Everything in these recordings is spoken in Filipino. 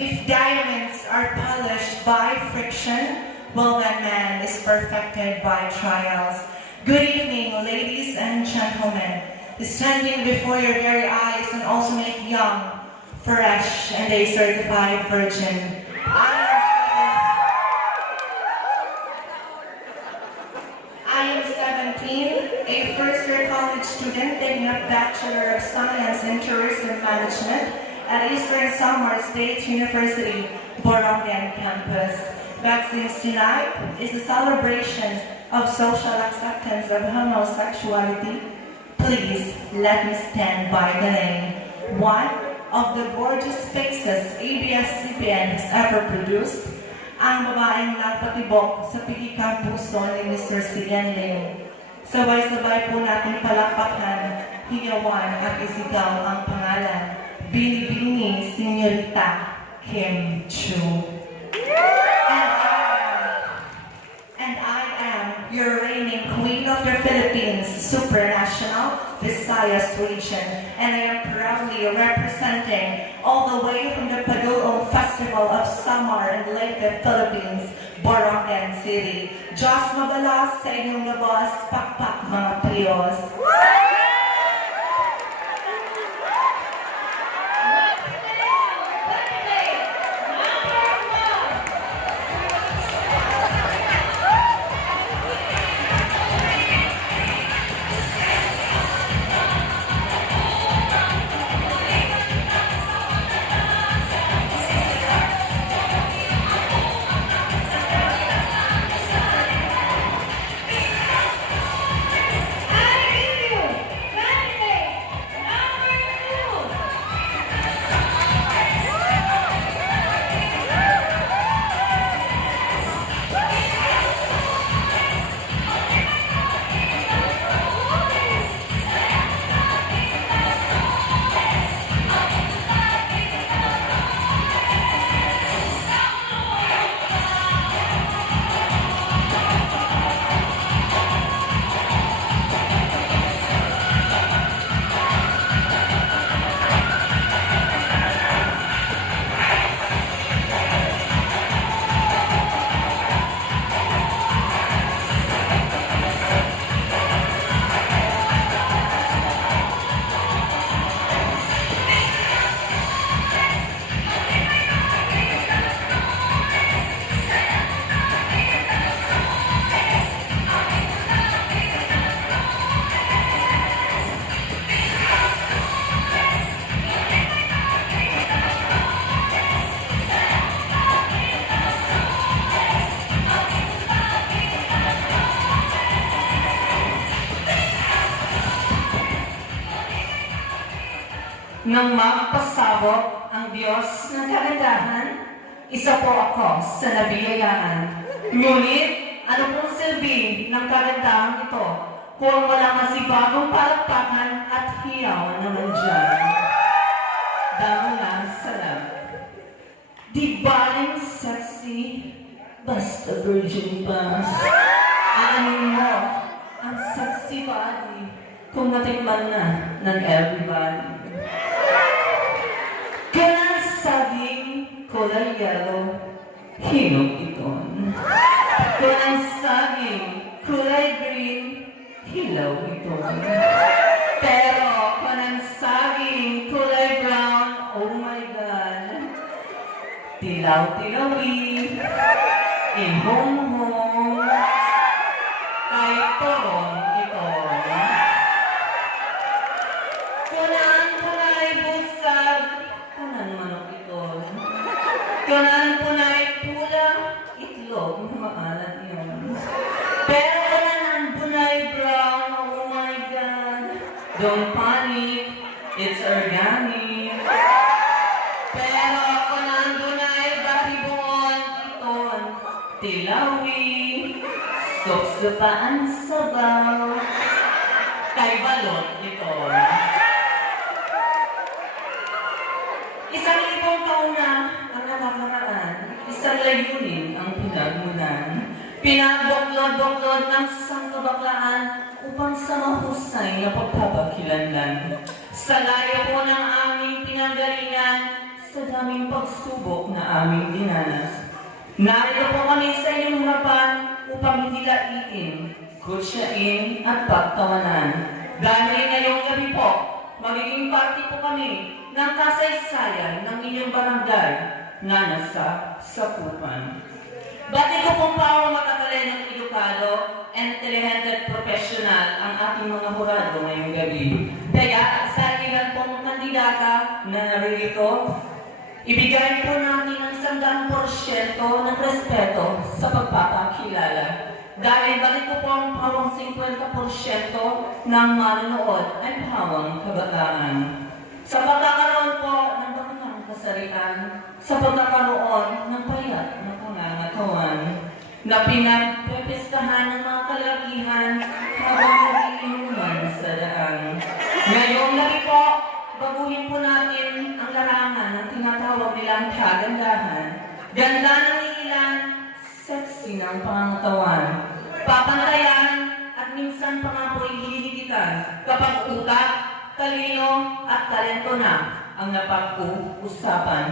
If diamonds are polished by friction, well then man is perfected by trials. Good evening, ladies and gentlemen. Standing before your very eyes and also make young, fresh, and a certified virgin. I am 17, a first-year college student taking up Bachelor of Science in Tourism Management at Eastern Samar State University, Borongan campus. But since tonight is the celebration of social acceptance of homosexuality, please let me stand by the name. One of the gorgeous faces ABS-CBN has ever produced, ang babaeng nagpatibok sa pikikang puso ni Mr. Sigan Lim. Sabay-sabay po natin palakpakan, hiyawan at isigaw ang pangalan, Bini-Bini Senyorita Kim Chiu. And I am your reigning queen of the Philippines supranational Visayas region, and I am proudly representing all the way from the Paduong Festival of Samar in Leyte, Philippines, Borongan City. Diyos mabalas sa inyong labas, pakpak mga priyos. Nang magpasabog ang Diyos ng kagandahan, isa po ako sa nabiyayaan. Ngunit, ano pong silbi ng kagandahan ito kung wala masibagong palakpakan at hiyaw naman dyan? Damo na salam. Di baling sexy, basta virgin pa. Aanin mo ang sexy body kung natikman na ng everybody. Kanang saging kulay yellow, hinog iton. Kanang saging kulay green, hilaw iton. Pero kanang saging kulay brown, oh my God, tilaw-tilawi, ihong-hong, ay toron iton. Kanaan po na pula, itlog, maalat yun. Pero kanaan po na brown, oh my God. Don't panic, it's organic. Pero kanaan po na bahibon, iton, tilawi, soksupaan sabaw, kay balot iton. Isang libong taon na ang nakakaraan, isang layunin ang pinagmulan. Pinaboklod-boklod ng Santo Baklaan upang sa mahusay na pagpapakilanlan. Sa layo po ng aming pinanggalingan, sa daming pagsubok na aming dinanas. Narito po kami sa inyong harapan upang hindi laitin, kutsyain at pagtawanan. Dahil ngayong gabi po, magiging party po kami ng kasaysayan ng inyong barangay na nasa Sakupan. Bati ko pong pawang matatalinong edukado and talented professional ang ating mga hurado ngayong gabi. Kaya sa ilan pong kandidata na naririto, ibigay po natin ang 100% ng respeto sa pagpapakilala. Dahil balik ko po ang pawang 50% ng manonood ay pawang kabataan. Sa pagkakaroon po ng bakang kasarian, sa pagkakaroon ng payat na pangangatawan, na pinagpepistahan ng mga kalakihan habang nagiinuman sa daan. Ngayong gabi po, baguhin po natin ang larangan ng tinatawag nilang kagandahan. Ganda ng ilan, sexy ng pangangatawan. Papantayan at minsan pa nga po'y hinigitan kapag utak, talino at talento na ang napag-uusapan.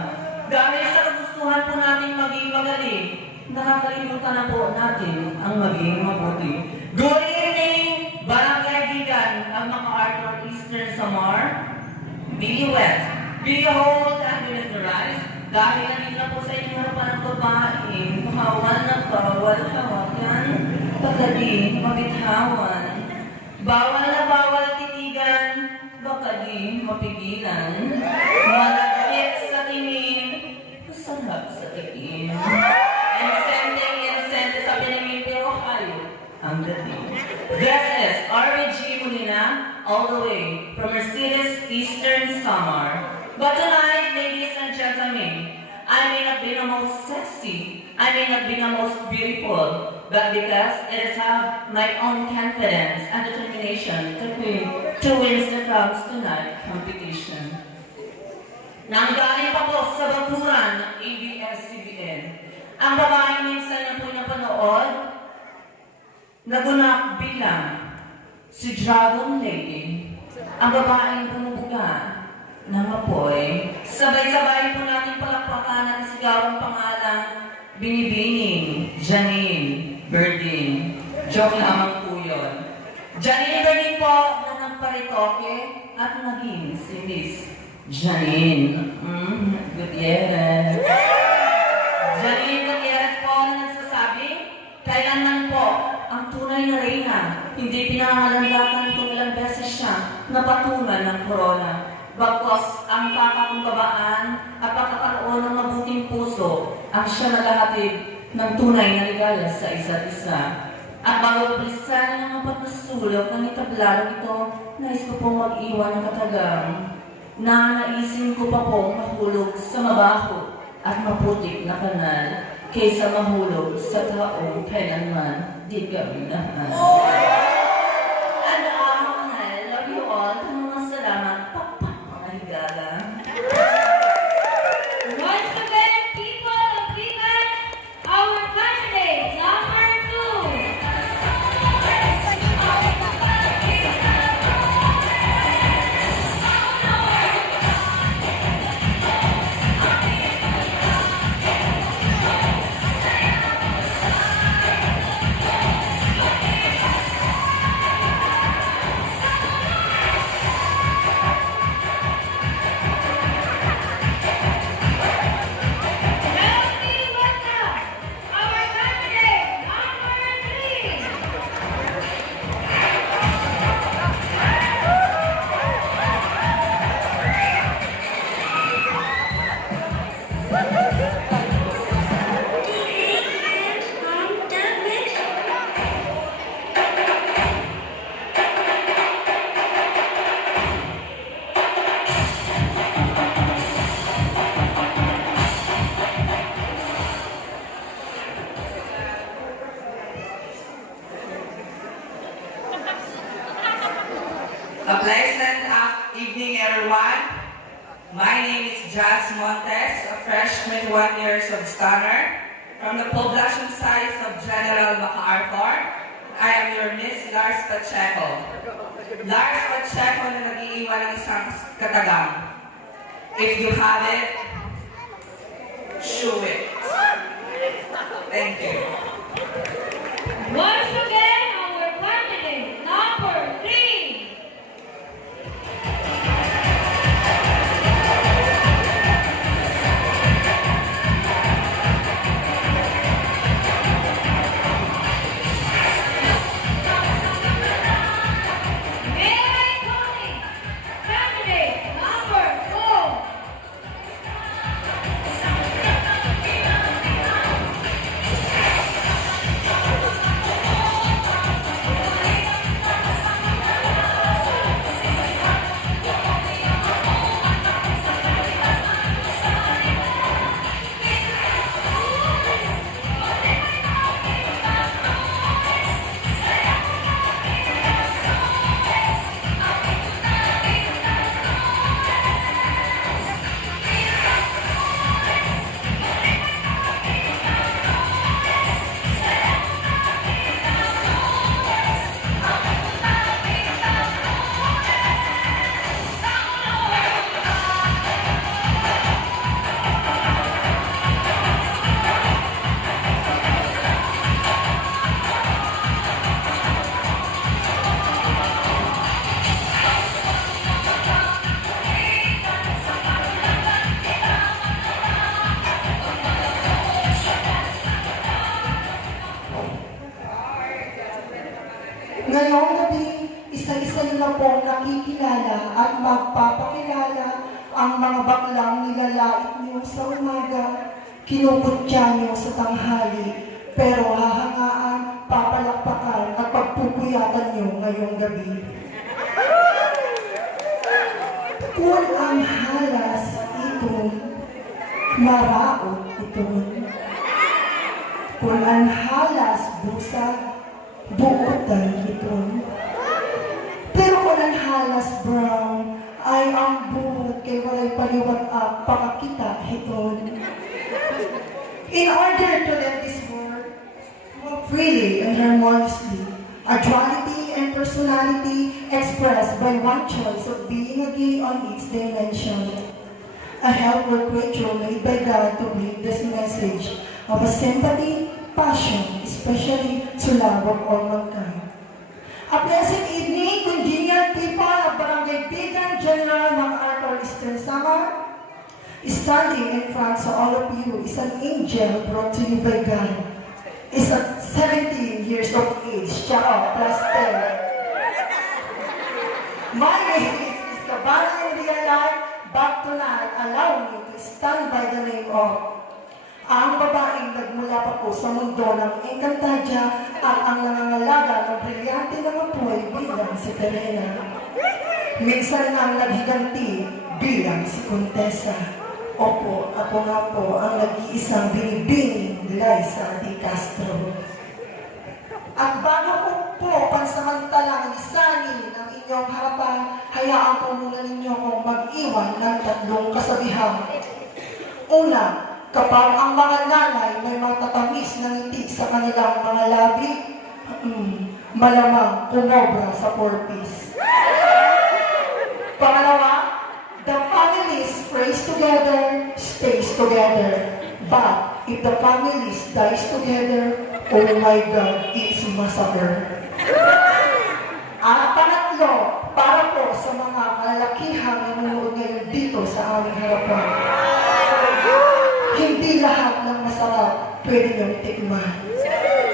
Dahil sa kagustuhan po natin maging magaling, nakakalimutan na po natin ang maging mabuti. Good evening, Barangay Bigan ng MacArthur Eastern Samar, Billy West. Billy Holt and Dennis Norais, dahil nandito na po sa inyo harapan ng babaeng, bawal na bawal hawakan, pagkadi mabitawan. Bawal na bawal titigan, baka di mapigilan. Malapit sa tingin, masarap sa tingin. Insente sa pinamil, pero kayo ang dating. This is RBG Molina, all the way from Mercedes Eastern Samar. But tonight, ladies and gentlemen, I may not be the most sexy, I may not be the most beautiful, but because it is have my own confidence and determination to win the Crowns Tonight competition. Nanggaling pa po sa bakuran ng ABS-CBN, ang babaeng minsan na po napanood, nagunak bilang si Dragon Lady, ang babaeng bumubuga ng apoy. Sabay-sabay po natin palakpakan at sigaw ang pangalan Binibining, Janine, Berdine. Joke lamang po yun. Janine Berdine po na nagparitoke at naging si Miss Janine Gutierrez. Janine Gutierrez po na nagsasabi, kailanman po ang tunay na reyna, hindi pinangalandakan kung ilang beses siya napatungan ng corona. Bagkos ang kakakumbabaan at pagkakaroon ng mabuting puso ang siya naghahatid ng tunay na ligaya sa isa't isa. At bago uplisan ng apat na sulok ng itablarong ito, nais ko pong mag-iwan ng katagang na naisin ko pa pong mahulog sa mabaho at maputik na kanal kaysa mahulog sa taong kailanman di gaminahan. And I love you all. Mga salamat. Once again, people of Bigan, our candidate, number 2. A pleasant evening, everyone. My name is Jazz Montes, a freshman 1 years of Stunner from the Poblacion size of General MacArthur. I am your Miss Lars Pacheco. Lars Pacheco na nag-iiwan ng isang katagang. If you have it, chew it. Thank you. Once again, our candidate number 3. May I call in candidate number 4. Ngayong gabi, isa-isa na pong nakikilala at magpapakilala ang mga baklang nilalait niyo sa umaga, kinukutya niyo sa tanghali, pero hahangaan, papalakpakan at pagpupuyatan niyo ngayong gabi. Kung ang halas ito, maraot ito. Kung ang halas busag, buutan ito. Pero kung ang halas brown ay ang buhot kay walay paliwag at pakakita ito. In order to let this world move freely and harmoniously, a duality and personality expressed by one choice of being a gay on its dimension, a helpful creature made by God to bring this message of a sympathy, passion, especially to love of all mankind. A pleasant evening, congenial people of Barangay Bigan General MacArthur Eastern Samar. Standing in front of all of you is an angel brought to you by God. Is at 17 years of age, siya plus 10. My name is Cabana in real life, but tonight allow me to stand by the name of ang babaeng nagmula pa po sa mundo ng Encantadia at ang nangangalaga ng brilyante na apoy bilang si Terena. Minsan nang naghiganti bilang si Contessa. Opo, ako nga po ang nag-iisang binibining Liza Di Castro. At bago ko po pansamantalang lisanin ang inyong harapan, hayaan po muna ninyo kong mag-iwan ng 3 kasabihan. Una, kapag ang mga nanay may matatamis na ngiti sa kanilang mga labi, malamang kumobra sa 4-piece. Pangalawa, the families prays together, stays together. But if the families dies together, oh my God, it's massacre. At pangatlo, para po sa mga kalalakihang nanonood ngayon dito sa aming harapan, hindi lahat ng masarap pwede niyong tikman.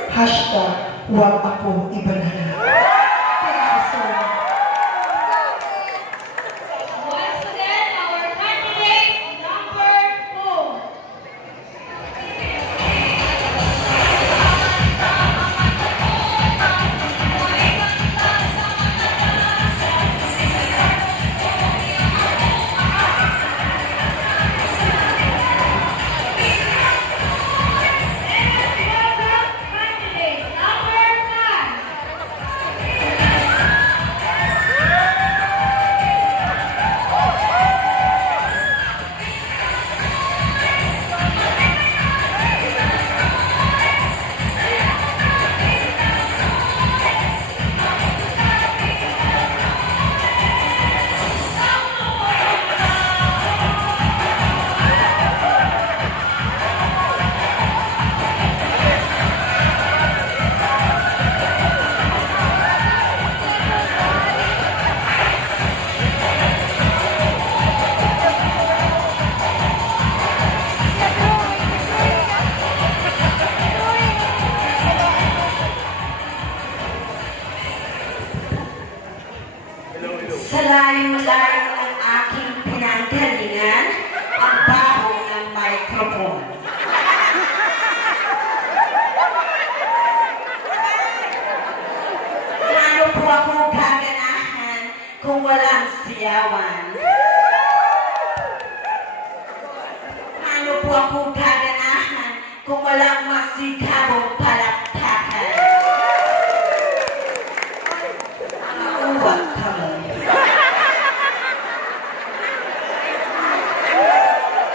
Hashtag, huwag ako ibanana. Thank you so much. Once again, our candidate number 4. Welcome candidate number 5. kaibigan, ang baho ng microphone. Paano po ako gaganahan kung walang siyawan? Paano po ako gaganahan kung walang masigabong palakpakan? Uwag kami.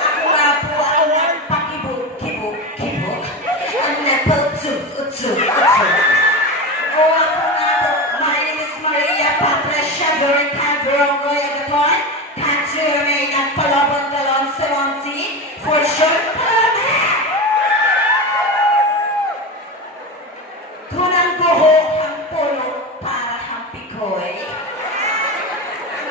Ako nga po ay nagpakibog-kibog-kibog. Ang napag-tug-utug-utug. O ako nga po, my name is Maria Patricia Veritan Verongo Agaton. Cancer may nagpalabang-galon sa Ronsi. For short, Palame! Tunang buho ang puno para hampikoy.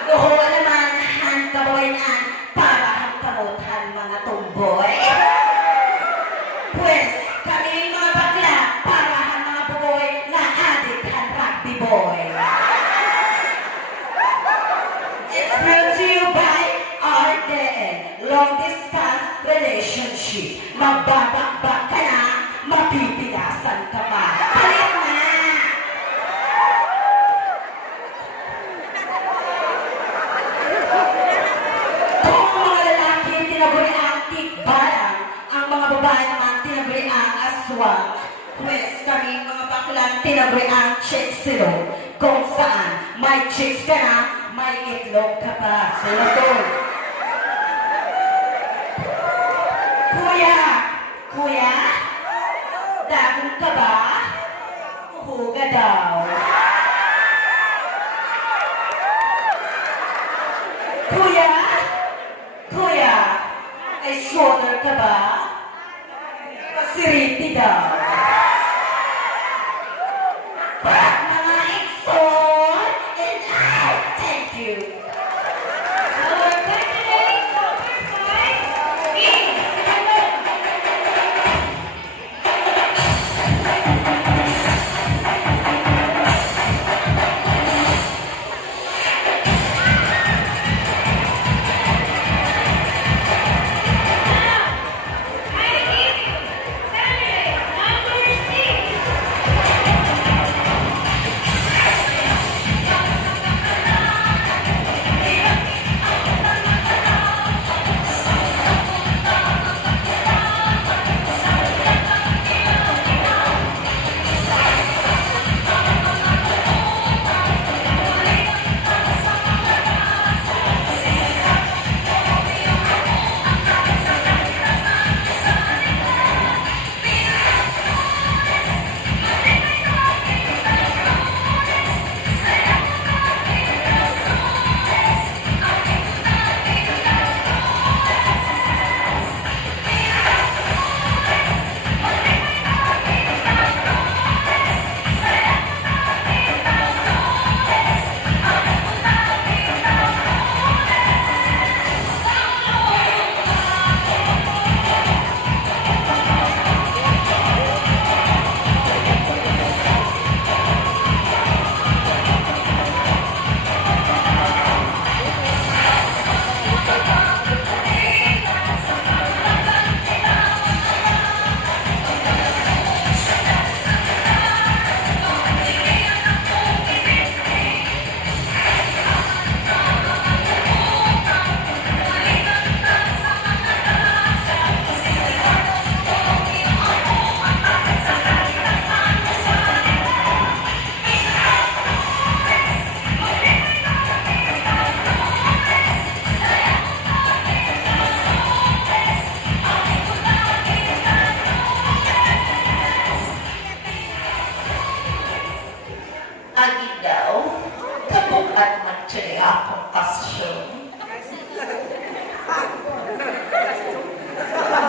Buho naman ang kabawayan para ang kamutan mga tumboy. Pues kami mga bakla para ang mga buboy na adik ang rugby boy. It's brought to you by RDN, long distance relationship. Magbabakbak ka na, mapipilasan ka pa. Palit na! Kung ang mga lalaki tinaguri ang tikbalang, ang mga babae naman tinaguri ang aswang. Pues kami mga baklang tinaguri ang chicksilo. Kung saan may chicks ka na, may itlog ka pa. Sunod. Kuya, dagong ka ba? Huga daw. Kuya, ay swatter ka ba? Masiriti daw. Mga ikson, and I thank you. Our candidate number 5 is candidate number 6.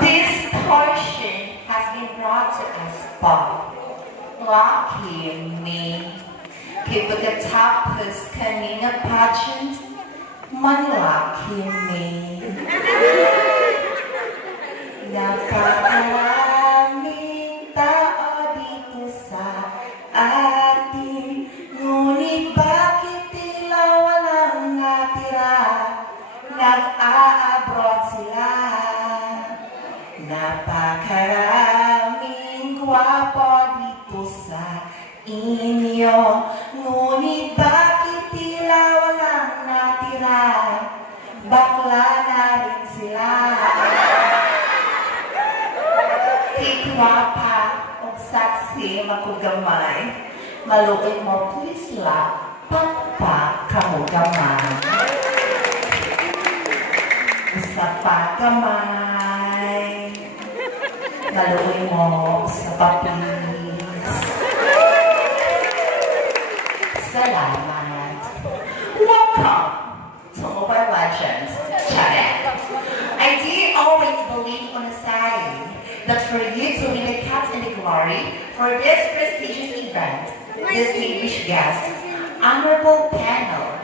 This portion has been brought to us by Lucky Me. Kipagkatapos kanina pageant, manlaki me. Napakaraming tao dito sa atin, ngunit bakit tila walang natira? Nag-aabroad Napakaraming gwapo dito sa inyo, ngunit bakit tila walang natira? Bakla na rin sila. Higwapa o saksi makugamay, maluin mo please la, pagpa kamugamay. Sa pagkamay, maluin mo sa paplis. Salamat. Welcome to Mobile Legends Channel. I do always believe on the saying that for you to win the cat and the glory for this prestigious event, distinguished guests, honorable panel,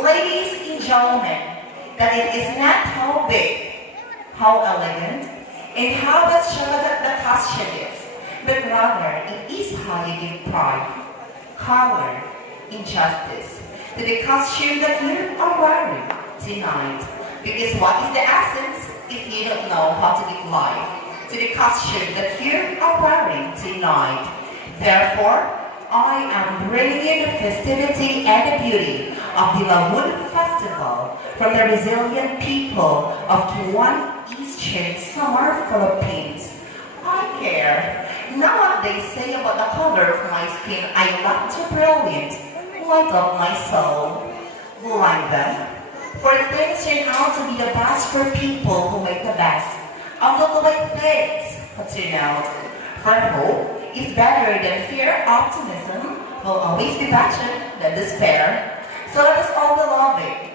ladies and gentlemen, that it is not how big, how elegant, and how much that the costume is, but rather it is how you give pride, color, and justice to the costume that you are wearing tonight. Because what is the essence if you don't know how to give life to the costume that you are wearing tonight? Therefore, I am bringing you the festivity and the beauty of the Lawood Festival from the resilient people of Tuan Eastern Samar, Philippines. I care not what they say about the color of my skin. I love to brilliant light up my soul. Like them, for things turn out to be the best for people who make the best of the right things turn out. For hope is better than fear. Optimism will always be better than despair. So let us all be loving,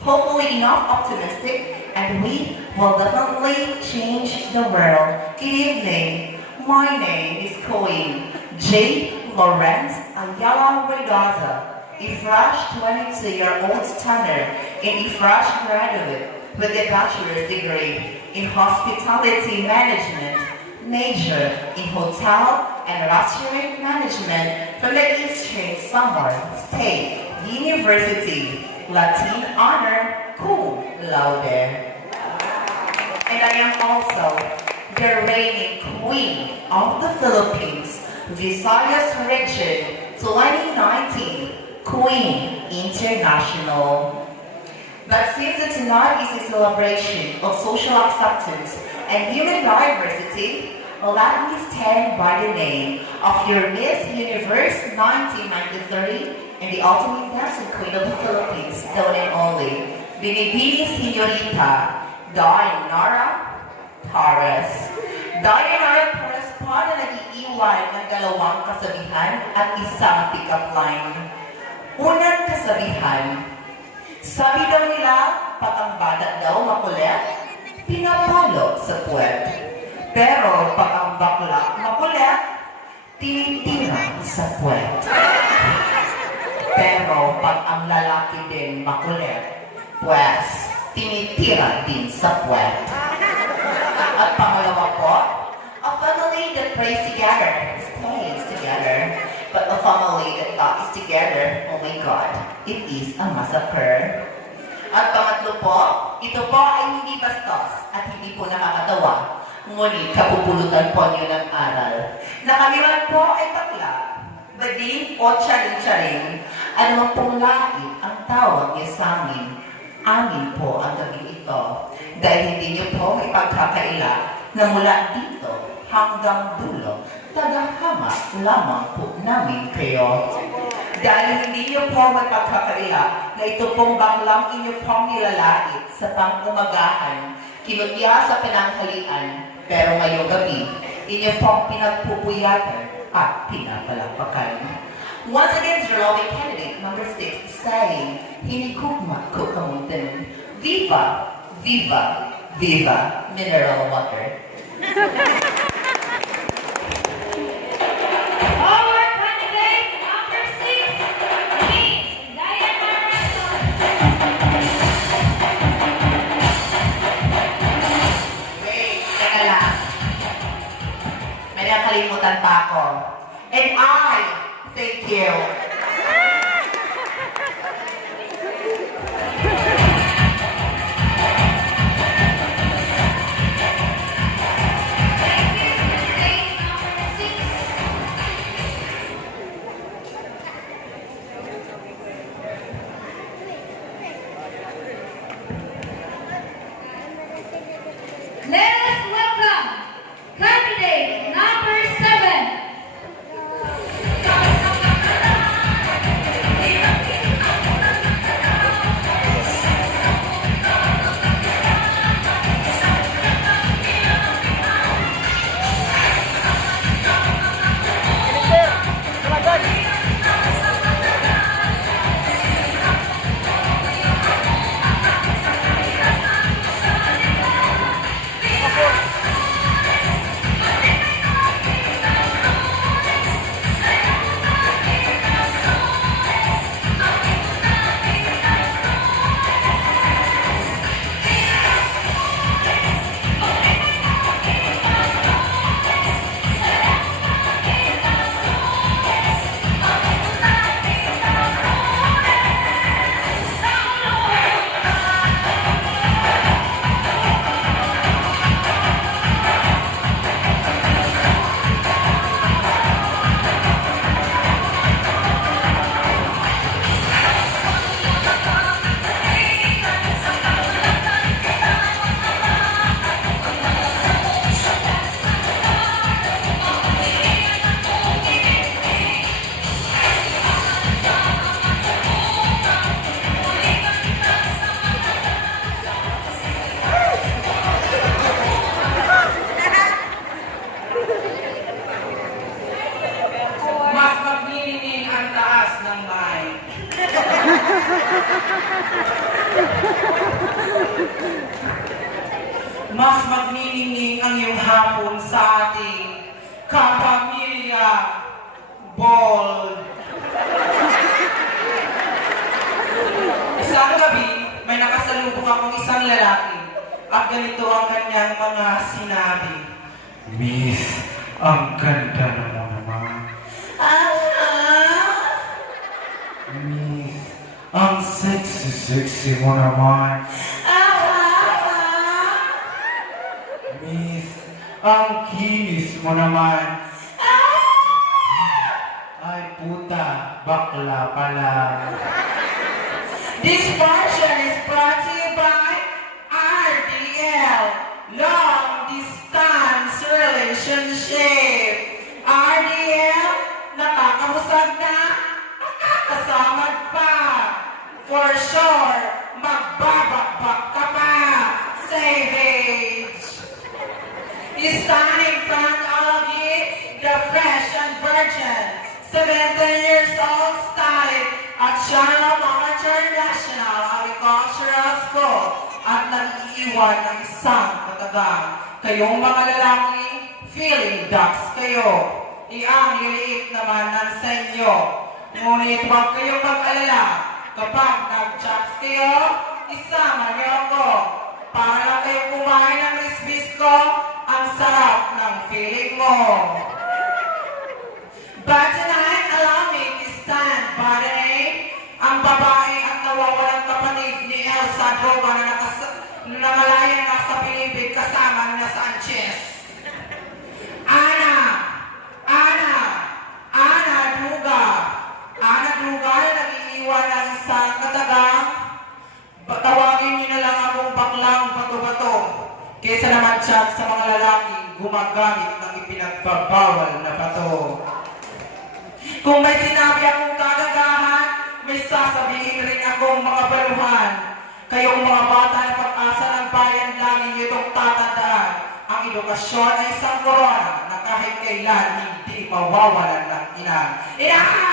hopefully enough optimistic, and we will definitely change the world. Good evening. My name is Coen J. Lawrence Ayala Regaza, a fresh 22-year-old stunner and a fresh graduate with a bachelor's degree in hospitality management, major in hotel and restaurant management from the Eastern Samar State University, Latin honor cum laude. And I am also the reigning queen of the Philippines, Visayas Region 2019 Queen International. But since tonight is a celebration of social acceptance and human diversity, let me stand by the name of your Miss Universe 1993 and the ultimate dancing queen of the Philippines, the one and only, Binibini Señorita Dayanara Torres. Dayanara Torres po na nag-iiwan ng dalawang kasabihan at isang pick-up line. Unang kasabihan, sabi daw nila, pag ang bata daw makulit, pinapalo sa puwet. Pero pag ang bakla makulit, tinitira sa puwet. Pero pag ang lalaki din makulit, pues tinitira din sa puwet. At pangalawa po, a family that prays together stays together. But a family that is together, oh my God, it is a massacre. At pangatlo po, ito po ay hindi bastos at hindi po nakakatawa. Ngunit kapupulutan po niyo ng aral. Na kami man po ay bakla, bading o tsaring-tsaring, anumang pong lait ang tawag niya sa amin. Amin po ang gabi ito. Dahil hindi niyo po may pagkakaila na mula dito hanggang dulo, tagahama lamang po namin kayo. Dahil hindi niyo po may pagkakaila na ito pong baklang inyo pong nilalait sa pang-umagahan, kinutya sa pinanghalian, pero ngayong gabi, inyo pong pinagpupuyatan at pinapalapakan. Once again, your loving candidate, number 6, saying, Hinikukma kukamuntin, Viva, Viva, Viva, mineral water. Our candidate number 6, Miss Dayanara Torres. Wait, teka lang. May nakalimutan pa ako. And I thank you. mas magniningning ang iyong hapon sa ating kapamilya. Bold. Isang gabi, may nakasalubong akong isang lalaki at ganito ang kanyang mga sinabi. Miss, ang ganda mo naman. Miss, ang sexy mo naman. Miss, ang kinis mo naman. Ay puta, bakla pala. This portion is brought to you by RDL, Long Distance Relationship. RDL, nakakamusag na, nakakasamad pa. For sure, magbabakbak ka pa. Savage. Standing in front of you, the fresh and virgin, 17 years old, studied at Sharm International Agricultural School at nag-iiwan ng isang katagang. Kayong mga lalaki, feeling ducks kayo. Iyang liliit naman ng sa inyo. Ngunit huwag kayong mag-alala. Kapag nag-chats kayo, isama niyo ako. Para lang kayo kumain ng bisbis ko, ang sarap ng feeling mo. But tonight, allow me to stand by the name, ang babae at nawawalang kapatid ni Elsa Droga na namalaya na sa Pilipid kasama na Sanchez. Ana Druga na nag-iiwan ng isang katagang. Tawagin niyo na lang akong baklang bato-bato. Kesa naman siya sa mga lalaki gumagamit ng ipinagbabawal na bato. Kung may sinabi akong kagagahan, may sasabihin rin akong mga baluhan. Kayong mga bata na pag-asa ng bayan, lagi niyo itong tatandaan. Ang edukasyon ay isang korona na kahit kailan hindi mawawalan ng ina. Itay!